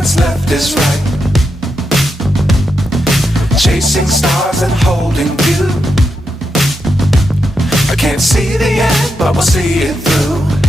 what's left is right. Chasing stars and holding you. I can't see the end, but we'll see it through.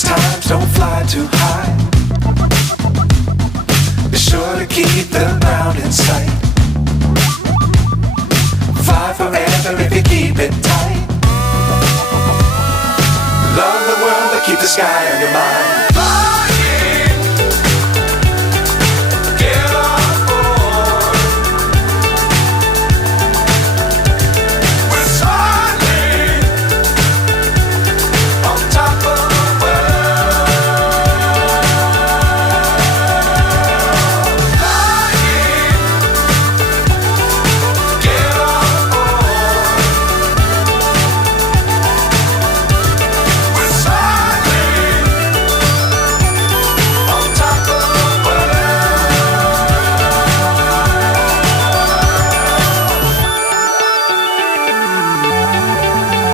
Times don't fly too high. Be sure to keep the ground in sight. Fly forever if you keep it tight. Love the world but keep the sky on your mind.